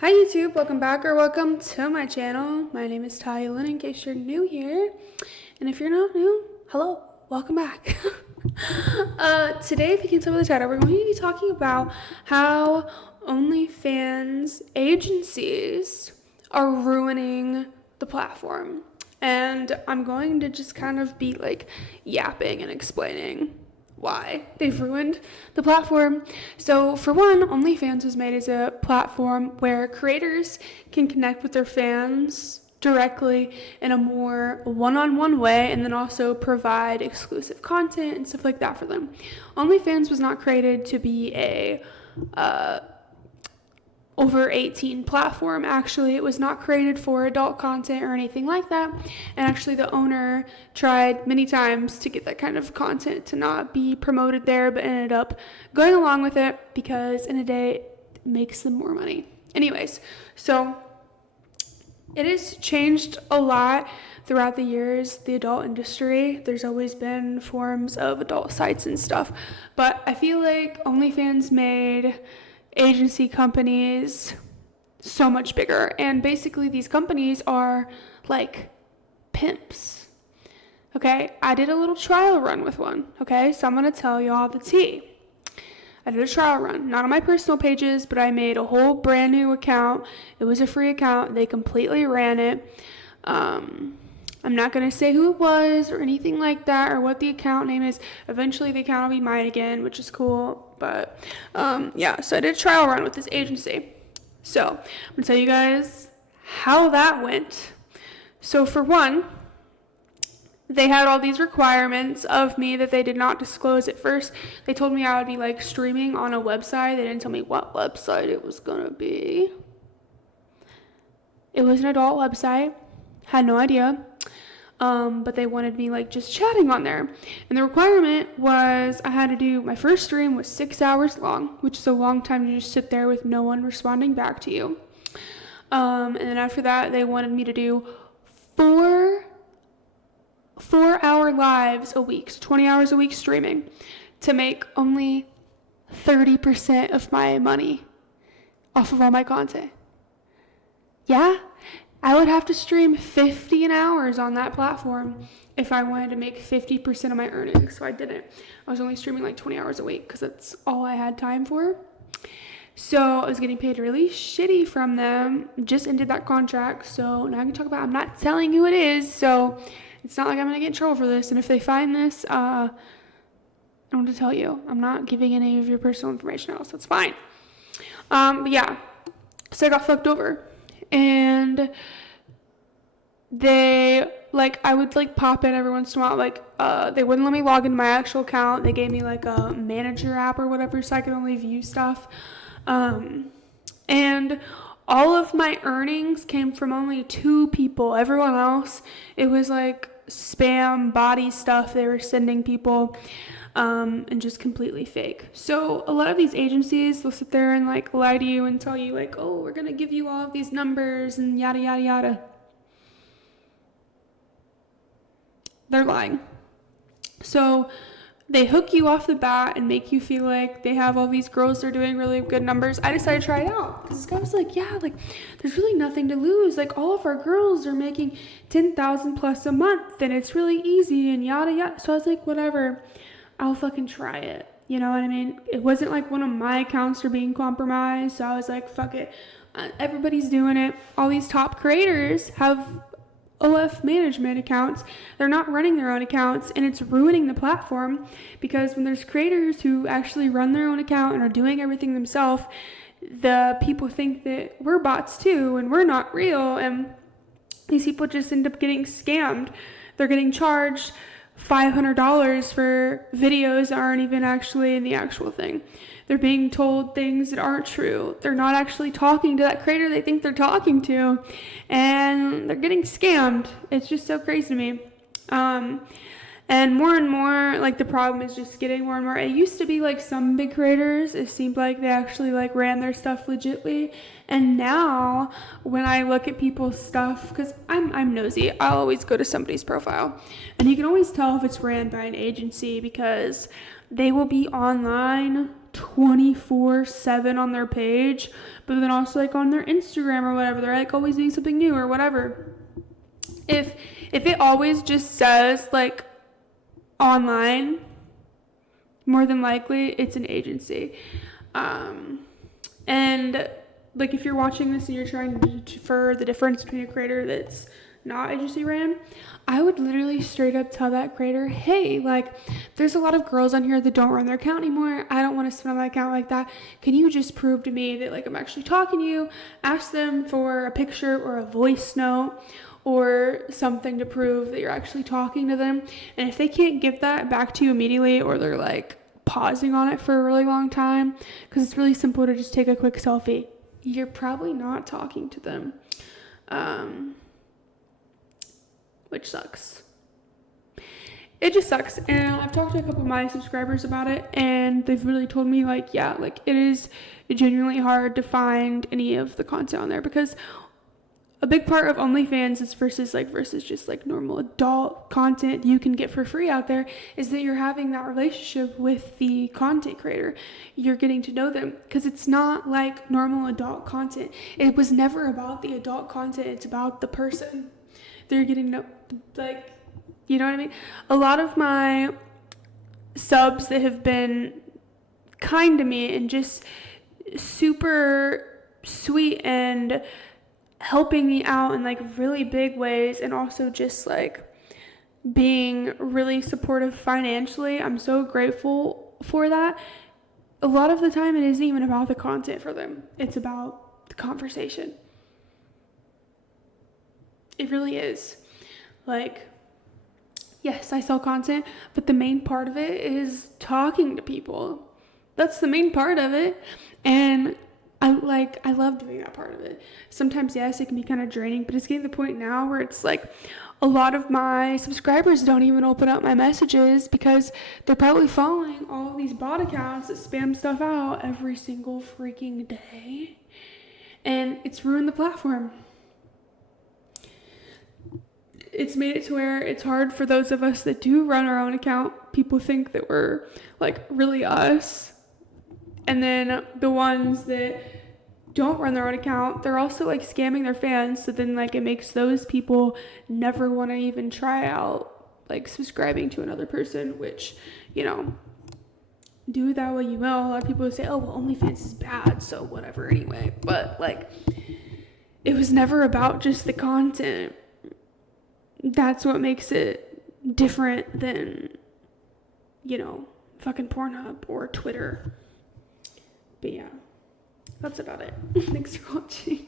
Hi YouTube, welcome back or welcome to my channel. My name is Talia Lynn in case you're new here. And if you're not new, hello, welcome back. Today, if you can tell by the title, we're going to be talking about how OnlyFans agencies are ruining the platform. And I'm going to just kind of be like yapping and explaining why they've ruined the platform. So for one, OnlyFans was made as a platform where creators can connect with their fans directly in a more one-on-one way, and then also provide exclusive content and stuff like that for them. OnlyFans was not created to be a over 18 platform. Actually, it was not created for adult content or anything like that. And actually the owner tried many times to get that kind of content to not be promoted there, but ended up going along with it because in a day it makes them more money. Anyways, so it has changed a lot throughout the years, the adult industry. There's always been forms of adult sites and stuff, but I feel like OnlyFans made agency companies so much bigger, and basically these companies are like pimps. Okay, I did a little trial run with one. Okay, so I'm gonna tell y'all the tea. I did a trial run, not on my personal pages, but I made a whole brand new account. It was a free account. They completely ran it. I'm not going to say who it was or anything like that or what the account name is. Eventually the account will be mine again, which is cool. But yeah, so I did a trial run with this agency. So I'm going to tell you guys how that went. So for one, they had all these requirements of me that they did not disclose at first. They told me I would be like streaming on a website. They didn't tell me what website it was going to be. It was an adult website. Had no idea. But they wanted me like just chatting on there. And the requirement was I had to do, my first stream was 6 hours long, which is a long time to just sit there with no one responding back to you. And then after that, they wanted me to do four-hour lives a week, so 20 hours a week streaming, to make only 30% of my money off of all my content. Yeah, I would have to stream 50 hours on that platform if I wanted to make 50% of my earnings. So I didn't. I was only streaming like 20 hours a week because that's all I had time for. So I was getting paid really shitty from them. Just ended that contract. So now I can talk about, I'm not telling who it is. So it's not like I'm going to get in trouble for this. And if they find this, I don't want to tell you. I'm not giving any of your personal information out, so it's fine. But yeah, so I got fucked over. And they, like, I would, like, pop in every once in a while. Like, they wouldn't let me log into my actual account. They gave me, like, a manager app or whatever so I could only view stuff. And all of my earnings came from only 2 people. Everyone else, it was, like, spam body stuff they were sending people. And just completely fake. So a lot of these agencies, they'll sit there and like lie to you and tell you like, oh, we're going to give you all of these numbers and yada, yada, yada. They're lying. So they hook you off the bat and make you feel like they have all these girls that are doing really good numbers. I decided to try it out because this guy was like, yeah, like there's really nothing to lose. Like all of our girls are making 10,000 plus a month and it's really easy and yada, yada. So I was like, whatever. I'll fucking try it. You know what I mean? It wasn't like one of my accounts were being compromised. So I was like, fuck it. Everybody's doing it. All these top creators have OF management accounts. They're not running their own accounts, and it's ruining the platform because when there's creators who actually run their own account and are doing everything themselves, the people think that we're bots too and we're not real, and these people just end up getting scammed. They're getting charged $500 for videos that aren't even actually in the actual thing. They're being told things that aren't true. They're not actually talking to that creator they think they're talking to, and they're getting scammed. It's just so crazy to me. And more, like the problem is just getting more and more. It used to be like some big creators, it seemed like they actually like ran their stuff legitly. And now when I look at people's stuff, because I'm nosy, I'll always go to somebody's profile. And you can always tell if it's ran by an agency because they will be online 24/7 on their page, but then also like on their Instagram or whatever, they're like always doing something new or whatever. If it always just says like online, more than likely it's an agency. And like if you're watching this and you're trying to defer the difference between a creator that's not agency ran, I would literally straight up tell that creator, hey, like there's a lot of girls on here that don't run their account anymore. I don't want to spend on my account like that. Can you just prove to me that like I'm actually talking to you? Ask them for a picture or a voice note or something to prove that you're actually talking to them. And if they can't give that back to you immediately, or they're like pausing on it for a really long time, because it's really simple to just take a quick selfie, you're probably not talking to them. Which sucks. It just sucks. And I've talked to a couple of my subscribers about it, and they've really told me like, yeah, like it is genuinely hard to find any of the content on there, because a big part of OnlyFans is versus just like normal adult content you can get for free out there, is that you're having that relationship with the content creator. You're getting to know them, because it's not like normal adult content. It was never about the adult content. It's about the person. They're getting to know, like, you know what I mean? A lot of my subs that have been kind to me and just super sweet and helping me out in like really big ways, and also just like being really supportive financially, I'm so grateful for that. A lot of the time it isn't even about the content for them. It's about the conversation. It really is. Like, yes, I sell content, but the main part of it is talking to people. That's the main part of it. And I love doing that part of it. Sometimes, yes, it can be kind of draining, but it's getting to the point now where it's like a lot of my subscribers don't even open up my messages, because they're probably following all of these bot accounts that spam stuff out every single freaking day. And it's ruined the platform. It's made it to where it's hard for those of us that do run our own account. People think that we're like really us. And then the ones that don't run their own account, they're also like scamming their fans. So then like it makes those people never want to even try out like subscribing to another person, which, you know, do that what you will. A lot of people would say, oh, well, OnlyFans is bad, so whatever anyway. But like, it was never about just the content. That's what makes it different than, you know, fucking Pornhub or Twitter. But yeah, that's about it. Thanks for watching.